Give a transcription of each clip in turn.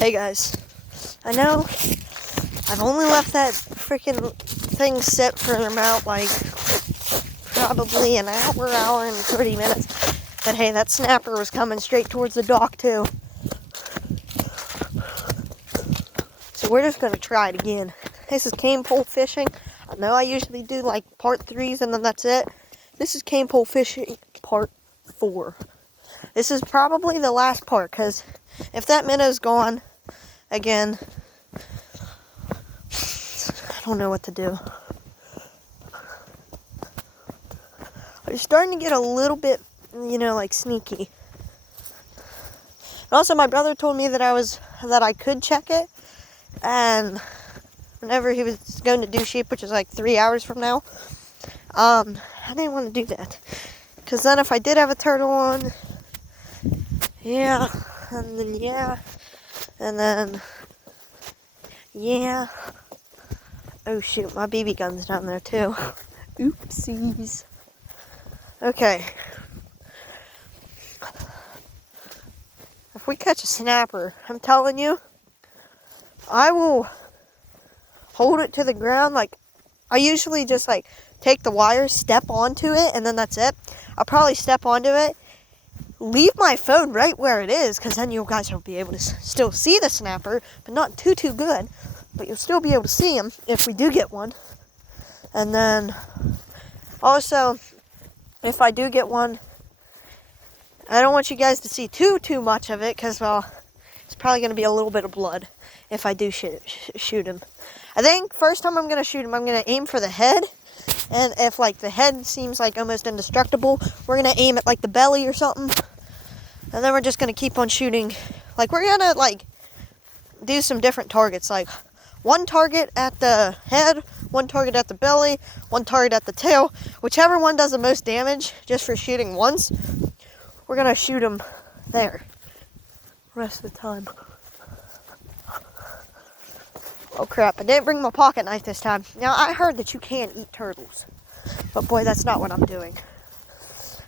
Hey guys, I know I've only left that freaking thing sit for about like probably an hour and 30 minutes. But hey, that snapper was coming straight towards the dock too. So we're just gonna try it again. This is cane pole fishing. I know I usually do like part 3s and then that's it. This is cane pole fishing part 4. This is probably the last part because if that minnow's gone again, I don't know what to do. I'm starting to get a little bit, like sneaky. And also, my brother told me that I could check it, and whenever he was going to do sheep, which is like 3 hours from now, I didn't want to do that, because then if I did have a turtle on, and then oh shoot, my BB gun's down there too. Oopsies. Okay. If we catch a snapper, I'm telling you, I will hold it to the ground. Like, I usually just like take the wire, step onto it, and then that's it. I'll probably step onto it, leave my phone right where it is, because then you guys will be able to still see the snapper, but not too good. But you'll still be able to see him if we do get one. And then also, if I do get one, I don't want you guys to see too much of it, because, well, it's probably going to be a little bit of blood if I do shoot him. I think first time I'm going to shoot him, I'm going to aim for the head. And if, like, the head seems, like, almost indestructible, we're going to aim at, like, the belly or something. And then we're just going to keep on shooting. Like, we're going to, like, do some different targets. Like, one target at the head, one target at the belly, one target at the tail. Whichever one does the most damage, just for shooting once, we're going to shoot him there. Rest of the time. Oh crap, I didn't bring my pocket knife this time. Now, I heard that you can eat turtles. But boy, that's not what I'm doing.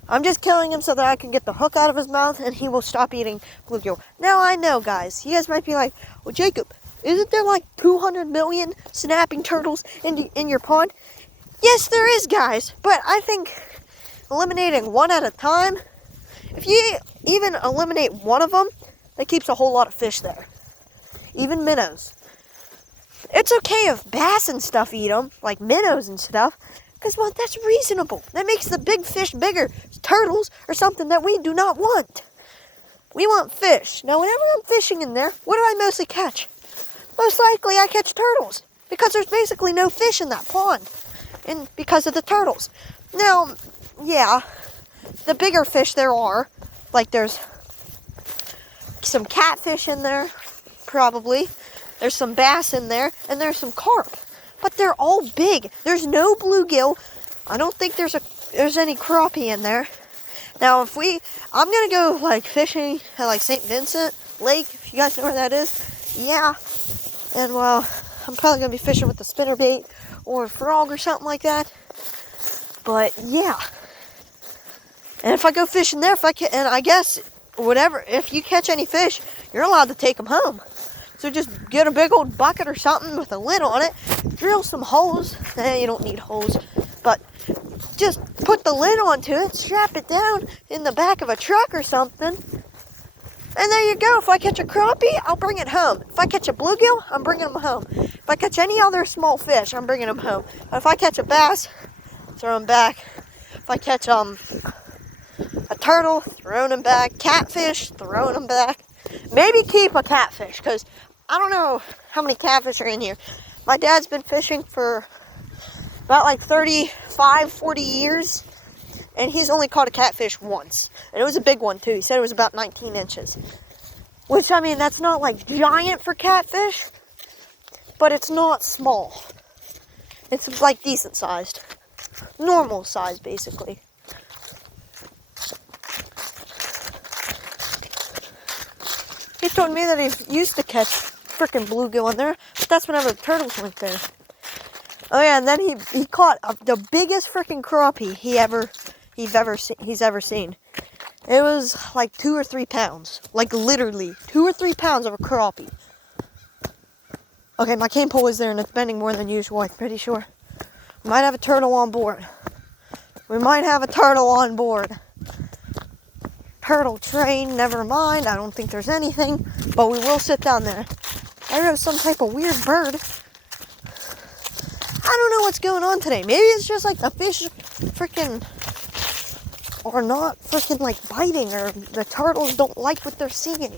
I'm just killing him so that I can get the hook out of his mouth and he will stop eating bluegill. Now, I know, guys. You guys might be like, well, Jacob, isn't there like 200 million snapping turtles in your pond? Yes, there is, guys. But I think eliminating one at a time, if you even eliminate one of them, that keeps a whole lot of fish there. Even minnows. It's okay if bass and stuff eat them, like minnows and stuff, because, well, that's reasonable. That makes the big fish bigger. Turtles are something that we do not want. We want fish. Now, whenever I'm fishing in there, what do I mostly catch? Most likely I catch turtles, because there's basically no fish in that pond, and because of the turtles. Now, yeah, the bigger fish there are, like there's some catfish in there, probably. There's some bass in there, and there's some carp. But they're all big. There's no bluegill. I don't think there's any crappie in there. Now, I'm gonna go like fishing at like St. Vincent Lake, if you guys know where that is. Yeah. And well, I'm probably gonna be fishing with a spinnerbait or a frog or something like that. But yeah. And if I go fishing there, and I guess whatever, if you catch any fish, you're allowed to take them home. So just get a big old bucket or something with a lid on it, drill some holes. You don't need holes, but just put the lid onto it, strap it down in the back of a truck or something. And there you go. If I catch a crappie, I'll bring it home. If I catch a bluegill, I'm bringing them home. If I catch any other small fish, I'm bringing them home. But if I catch a bass, throw them back. If I catch a turtle, throwing them back. Catfish, throwing them back. Maybe keep a catfish, because I don't know how many catfish are in here. My dad's been fishing for about like 35, 40 years, and he's only caught a catfish once. And it was a big one too. He said it was about 19 inches. Which, I mean, that's not like giant for catfish, but it's not small. It's like decent sized. Normal size, basically. He told me that he used to catch freaking bluegill in there, but that's whenever the turtles went there. Oh yeah, and then he caught the biggest freaking crappie he's ever seen. It was like 2 or 3 pounds. Like literally 2 or 3 pounds of a crappie. Okay, my cane pole is there and it's bending more than usual, I'm pretty sure. We might have a turtle on board. We might have a turtle on board. Turtle train, never mind. I don't think there's anything, but we will sit down there. I heard some type of weird bird. I don't know what's going on today. Maybe it's just like the fish freaking are not freaking like biting, or the turtles don't like what they're seeing.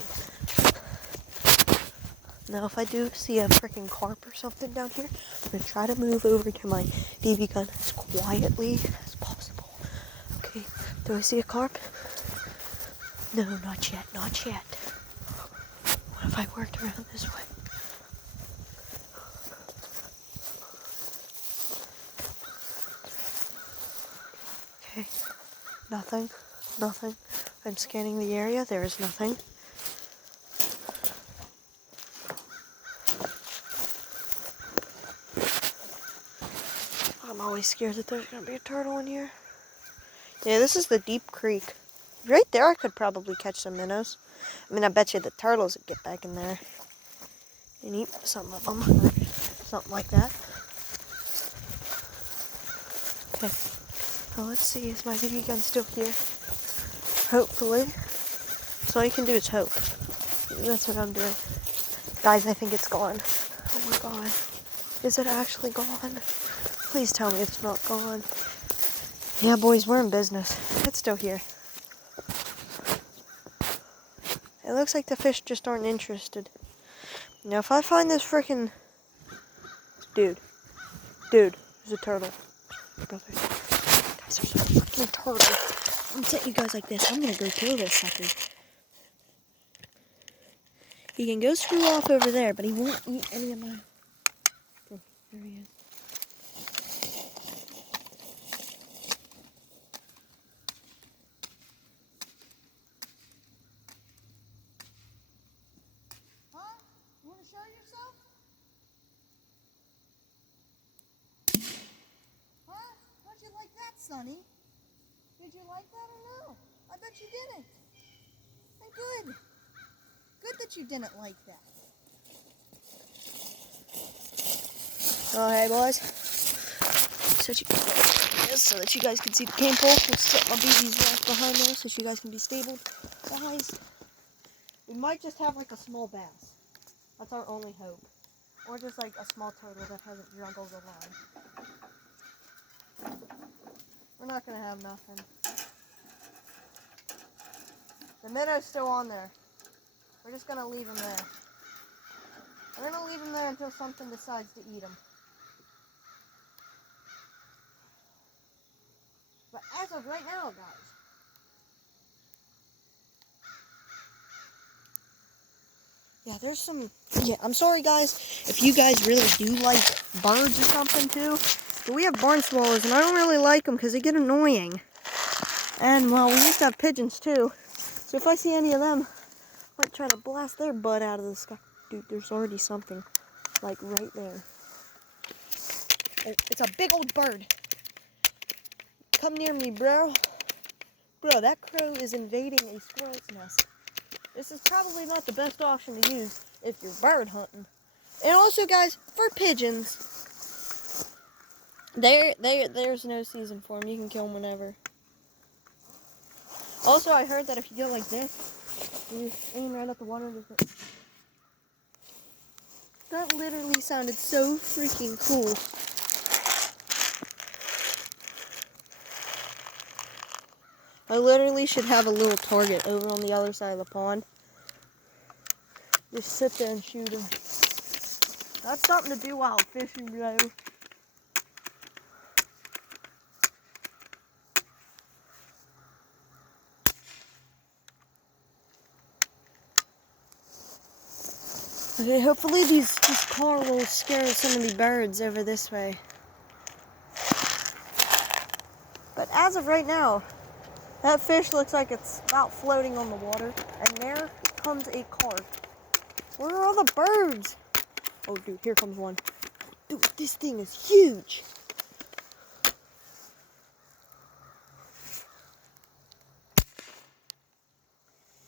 Now if I do see a freaking carp or something down here, I'm going to try to move over to my BB gun as quietly as possible. Okay, do I see a carp? No, not yet, not yet. What if I worked around this way? Okay, nothing, nothing. I'm scanning the area, there is nothing. I'm always scared that there's gonna be a turtle in here. Yeah, this is the deep creek. Right there I could probably catch some minnows. I mean, I bet you the turtles would get back in there and eat some of them, or something like that. Okay, well, let's see, is my BB gun still here? Hopefully. So all you can do is hope. That's what I'm doing. Guys, I think it's gone. Oh my god. Is it actually gone? Please tell me it's not gone. Yeah, boys, we're in business. It's still here. It looks like the fish just aren't interested. Now, if I find this freaking... Dude, there's a turtle. Brother. Guys, there's a freaking turtle. I'm gonna set you guys like this. I'm gonna go kill this sucker. He can go screw off over there, but he won't eat any of my... Oh, there he is. Huh? You want to show yourself? Huh? How'd you like that, Sonny? Did you like that or no? I bet you didn't. And good. Good that you didn't like that. Oh, hey, boys. So that you guys can see the cane pole. We'll set my babies right behind there so you guys can be stable. Guys, we might just have like a small bass. That's our only hope. Or just like a small turtle that hasn't juggled the line. We're not going to have nothing. The minnow's still on there. We're just going to leave him there. We're going to leave him there until something decides to eat him. But as of right now, guys, yeah, there's some, yeah, I'm sorry, guys, if you guys really do like birds or something, too, but we have barn swallows, and I don't really like them because they get annoying. And, well, we used to have pigeons, too, so if I see any of them, I might try to blast their butt out of the sky. Dude, there's already something, like, right there. It's a big old bird. Come near me, bro. Bro, that crow is invading a squirrel's nest. This is probably not the best option to use if you're bird hunting. And also, guys, for pigeons, there's no season for them. You can kill them whenever. Also, I heard that if you go like this, you just aim right at the water. That literally sounded so freaking cool. I literally should have a little target over on the other side of the pond. Just sit there and shoot him. That's something to do while fishing, bro. Okay, hopefully this car will scare some of the birds over this way. But as of right now, that fish looks like it's about floating on the water. And there comes a carp. Where are all the birds? Oh, dude, here comes one. Dude, this thing is huge.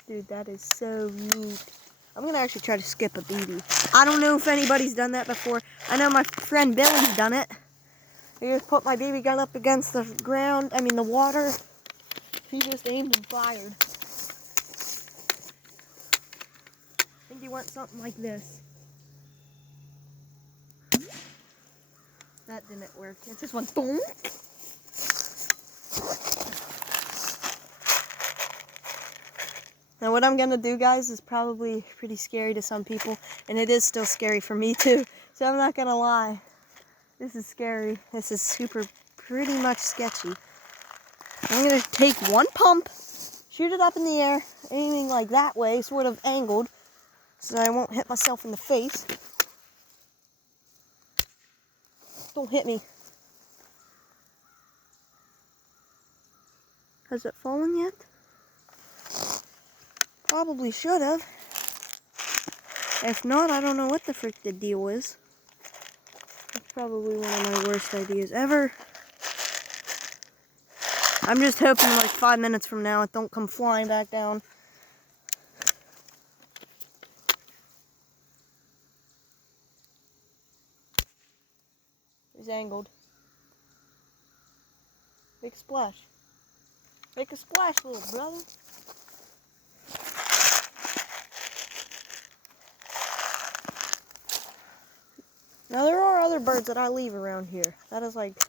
Dude, that is so neat. I'm gonna actually try to skip a baby. I don't know if anybody's done that before. I know my friend Billy's done it. I just put my BB gun up against the ground, the water. He just aimed and fired. I think he went something like this. That didn't work. It just went boom. Now what I'm gonna do, guys, is probably pretty scary to some people, and it is still scary for me too. So I'm not gonna lie. This is scary. This is pretty much sketchy. I'm gonna take one pump, shoot it up in the air, aiming like that way, sort of angled, so that I won't hit myself in the face. Don't hit me. Has it fallen yet? Probably should have. If not, I don't know what the frick the deal is. That's probably one of my worst ideas ever. I'm just hoping like 5 minutes from now it don't come flying back down. It's angled. Make a splash. Make a splash, little brother. Now there are other birds that I leave around here. That is like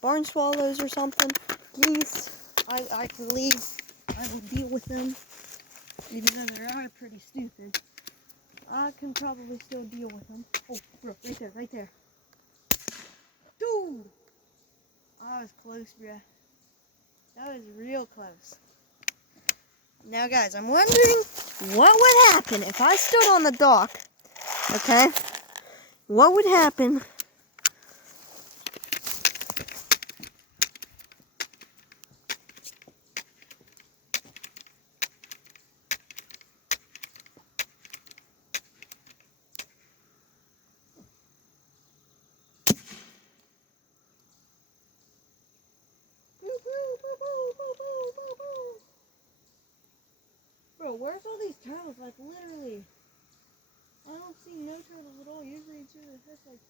barn swallows or something. Geese. I can leave. I will deal with them. Even though they're pretty stupid. I can probably still deal with them. Oh, bro, right there, right there. Dude! I was close, bruh. That was real close. Now, guys, I'm wondering what would happen if I stood on the dock, okay? What would happen Bro, where's all these turtles? Like, literally. I don't see no turtles at all. Usually you see the fish, like,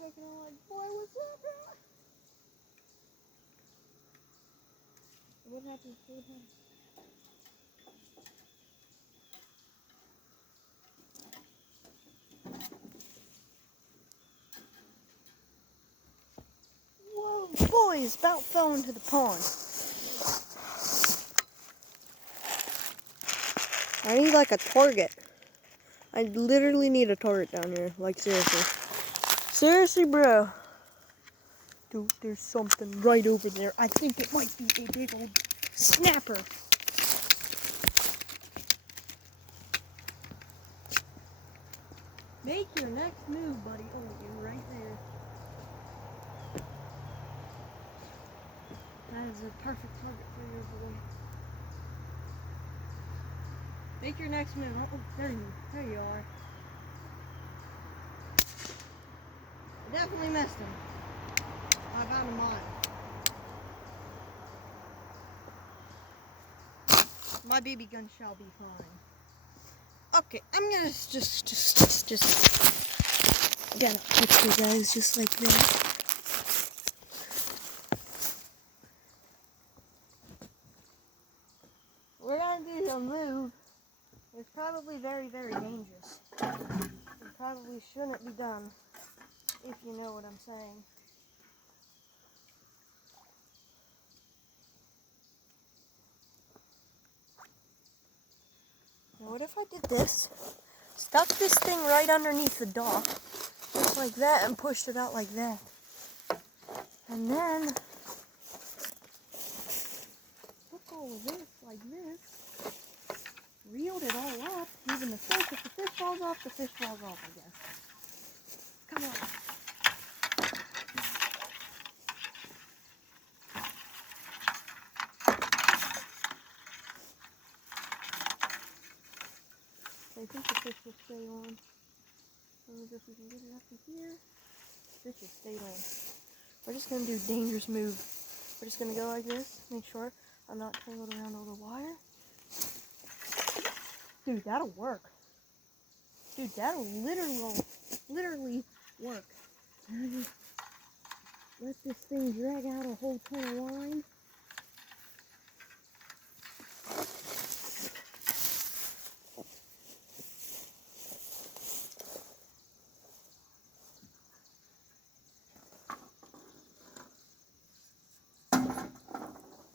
poking on, like, boy, what's up, bro? What happens? What happens? Whoa, boys, about fell into the pond. I need, like, a target. I literally need a target down here. Like, seriously. Seriously, bro. Dude, there's something right over there. I think it might be a big old snapper. Make your next move, buddy. Oh, you're right there. That is a perfect target for your boy. Make your next move. Oh, there you are. I definitely missed him. I got him on. My BB gun shall be fine. Okay, I'm gonna just gotta put you guys just like that. We're gonna do a move. It's probably very, very dangerous. It probably shouldn't be done, if you know what I'm saying. Now what if I did this? Stuck this thing right underneath the dock, just like that, and pushed it out like that. And then took all of this like this, reeled it all up, even the fish. If the fish falls off, the fish falls off, I guess. Come on. I think the fish will stay on. As long as if we can get it up to here, the fish will stay on. We're just going to do a dangerous move. We're just going to go like this, make sure I'm not tangled around all the wire. Dude, that'll work. Dude, that'll literally work. Let this thing drag out a whole ton of line.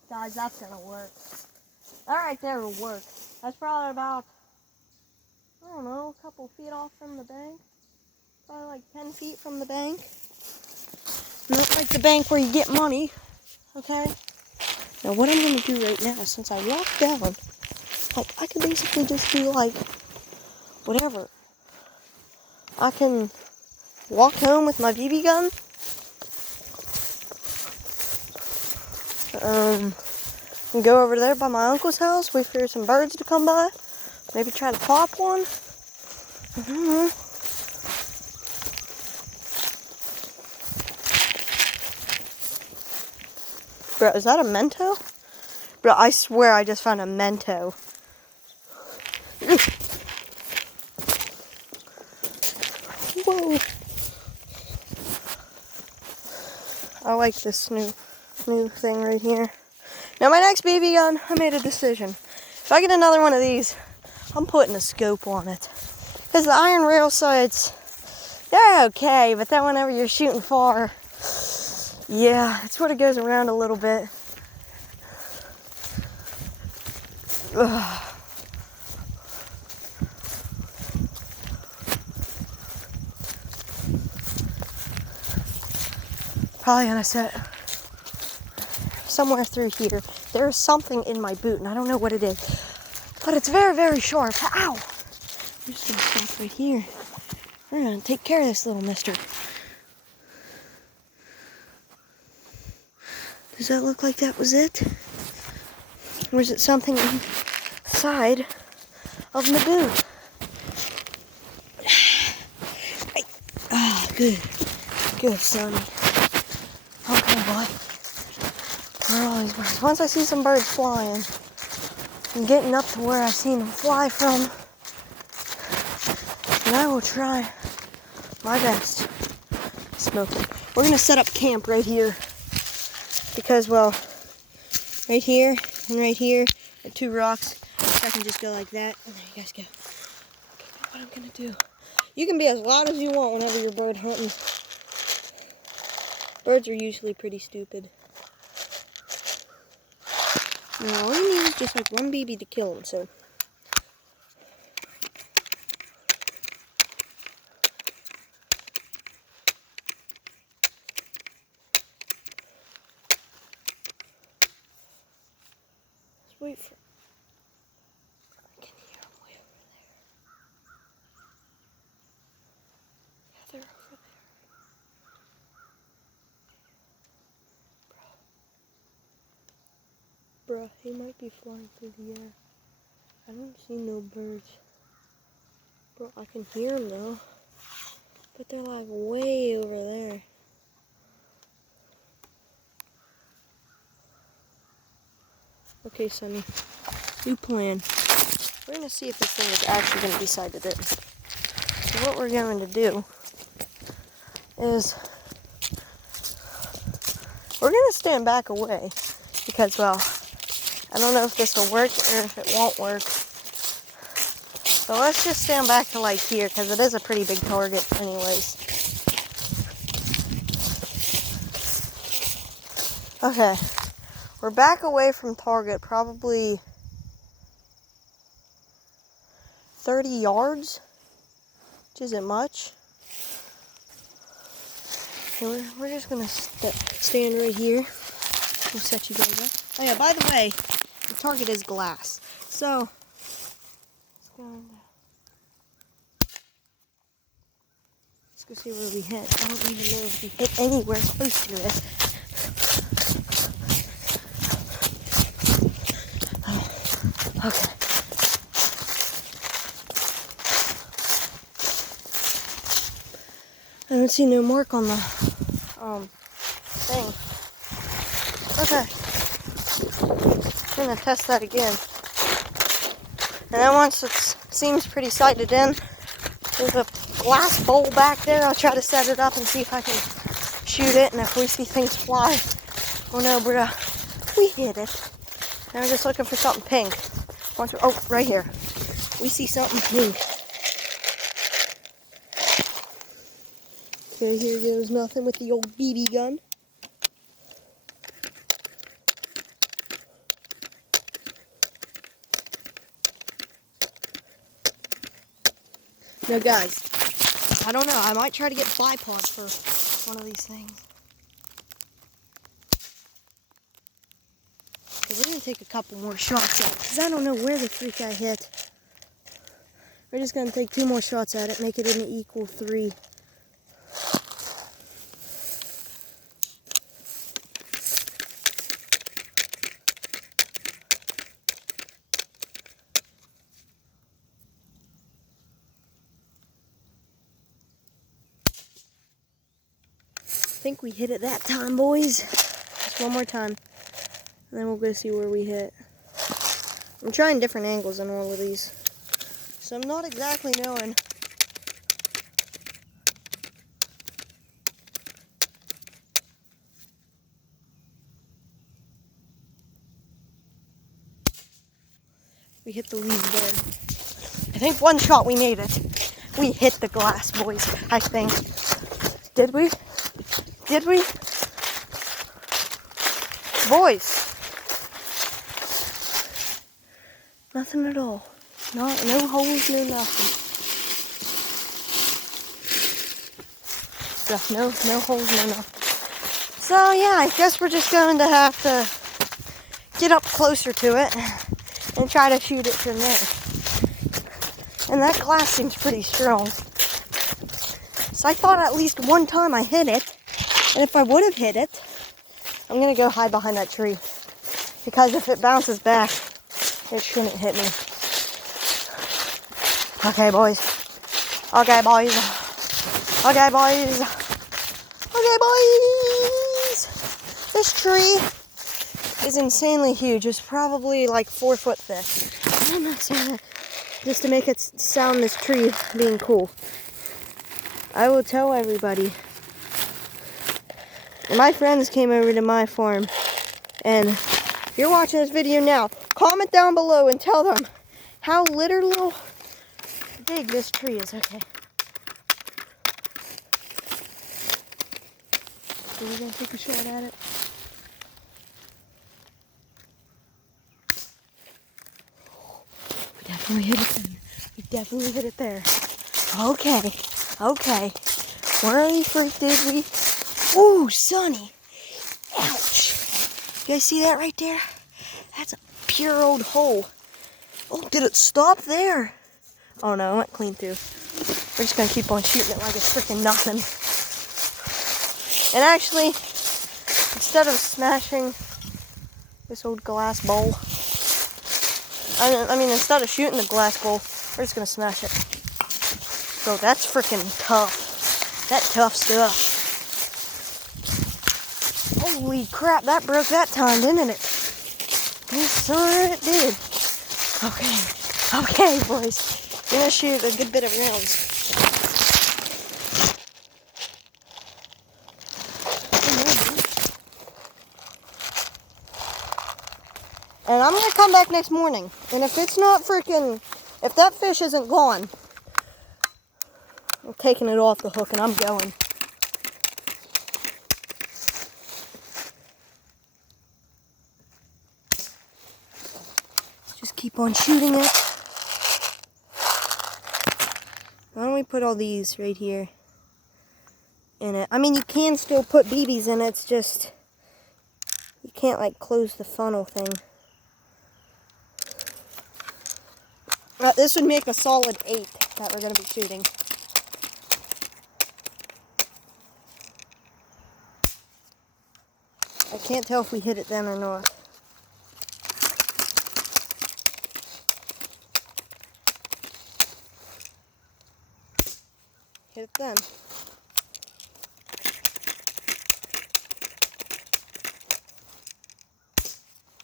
Guys, that's gonna work. That right there will work. That's probably about, I don't know, a couple feet off from the bank. Probably like 10 feet from the bank. Not like the bank where you get money, okay? Now what I'm gonna do right now, since I walked down, like I can basically just do like, whatever. I can walk home with my BB gun. And go over there by my uncle's house, wait for some birds to come by. Maybe try to pop one. I don't know. Bro, is that a Mento? Bro, I swear I just found a Mento. Whoa. I like this new thing right here. Now my next BB gun, I made a decision. If I get another one of these, I'm putting a scope on it. Because the iron rail sights, they're okay, but then whenever you're shooting far, yeah, it sort of goes around a little bit. Ugh. Probably gonna set somewhere through here. There's something in my boot, and I don't know what it is, but it's very, very sharp. Ow! I'm just gonna stop right here. We're gonna take care of this little mister. Does that look like that was it? Or is it something inside of my boot? Ah, good. Good, son. Okay, boy. Where are all these birds? Once I see some birds flying, I'm getting up to where I've seen them fly from, and I will try my best to smoke it. We're going to set up camp right here because, well, right here and right here are two rocks. So I can just go like that, and there you guys go. Okay, what I'm going to do. You can be as loud as you want whenever you're bird hunting. Birds are usually pretty stupid. Now, all you need is just like one BB to kill them, so. Let's wait for. I can hear them way over there. Yeah, they're over there. Bruh, he might be flying through the air. I don't see no birds. Bro, I can hear them though. But they're like way over there. Okay, Sonny. New plan. We're going to see if this thing is actually going to decide to do. So what we're going to do is we're going to stand back away because, well, I don't know if this will work or if it won't work. So let's just stand back to like here because it is a pretty big target anyways. Okay. We're back away from target probably 30 yards, which isn't much. So we're just going to stand right here. We'll set you guys up. Oh yeah, by the way, the target is glass. So, let's go see where we hit. I don't even know if we hit anywhere close to it. Okay. I don't see no mark on the thing. Okay. I'm gonna test that again. And then once it's seems pretty sighted in. There's a glass bowl back there. I'll try to set it up and see if I can shoot it. And if we see things fly, oh no, bruh, we hit it. Now we're just looking for something pink. Oh, right here. We see something pink. Okay, here goes nothing with the old BB gun. Now guys, I don't know, I might try to get bipods for one of these things. Okay, we're gonna take a couple more shots at it, because I don't know where the freak I hit. We're just gonna take 2 more shots at it, make it an equal 3. I think we hit it that time, boys. Just one more time. And then we'll go see where we hit. I'm trying different angles on all of these. So I'm not exactly knowing. We hit the leaves there. I think one shot we made it. We hit the glass, boys, I think. Did we? Did we? Boys. Nothing at all. No holes, no nothing. So, no holes, no nothing. So yeah, I guess we're just going to have to get up closer to it and try to shoot it from there. And that glass seems pretty strong. So I thought at least one time I hit it. And if I would have hit it, I'm going to go hide behind that tree. Because if it bounces back, it shouldn't hit me. Okay, boys. Okay, boys. Okay, boys. Okay, boys. This tree is insanely huge. It's probably like 4 foot thick. And I'm not saying that just to make it sound this tree being cool. I will tell everybody. My friends came over to my farm, and if you're watching this video now, comment down below and tell them how literal big this tree is. Okay. So we're gonna take a shot at it. We definitely hit it there. We definitely hit it there. Okay. Okay. Where the freak did we? Ooh, Sonny. Ouch. You guys see that right there? That's a pure old hole. Oh, did it stop there? Oh no, it went clean through. We're just gonna keep on shooting it like it's freaking nothing. And actually, instead of smashing this old glass bowl, I mean, instead of shooting the glass bowl, we're just gonna smash it. Bro, that's freaking tough. That tough stuff. Holy crap, that broke that time, didn't it? Yes, sir, it did. Okay, boys. We're gonna shoot a good bit of rounds. And I'm gonna come back next morning. And if it's not freaking, if that fish isn't gone, I'm taking it off the hook and I'm going. Just keep on shooting it. Why don't we put all these right here in it? I mean, you can still put BBs in it. It's just, you can't like close the funnel thing. This would make a solid 8 that we're going to be shooting. I can't tell if we hit it then or not. Hit it then.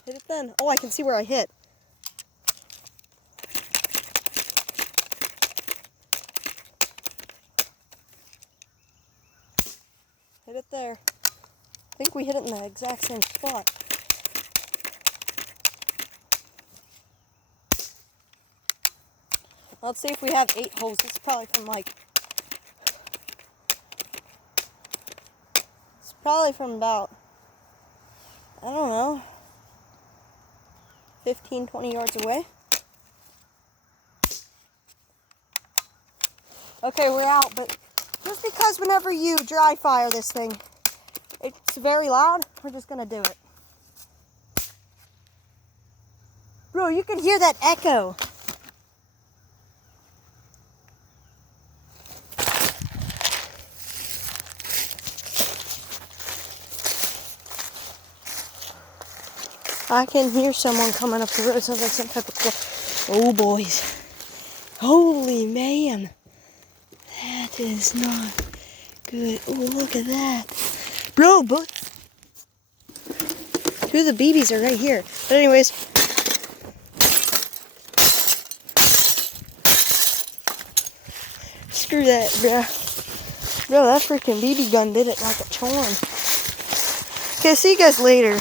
Hit it then. Oh, I can see where I hit. Hit it there. I think we hit it in the exact same spot. Let's see if we have 8 holes. This is probably from like... It's probably from about... I don't know. 15, 20 yards away. Okay, we're out, but just because whenever you dry fire this thing, it's very loud, we're just gonna do it. Bro, you can hear that echo. I can hear someone coming up the road. It sounds like some type of... Oh, boys. Holy man. That is not good. Oh, look at that. Bro, but... 2 of the BBs are right here. But anyways... Screw that, bro. Bro, that freaking BB gun did it like a charm. Okay, see you guys later.